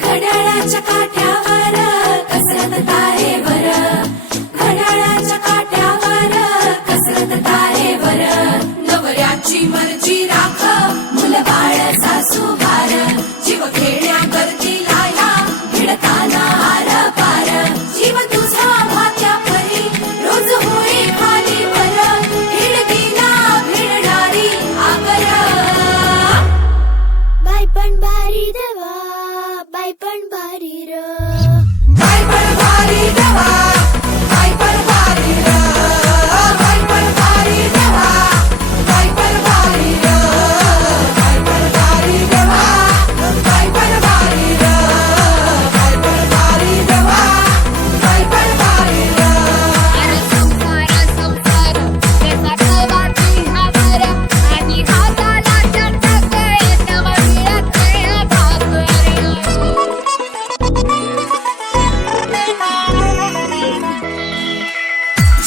घड्याळाच्या काठ्यावर पण भारी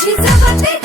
She's a bad bitch.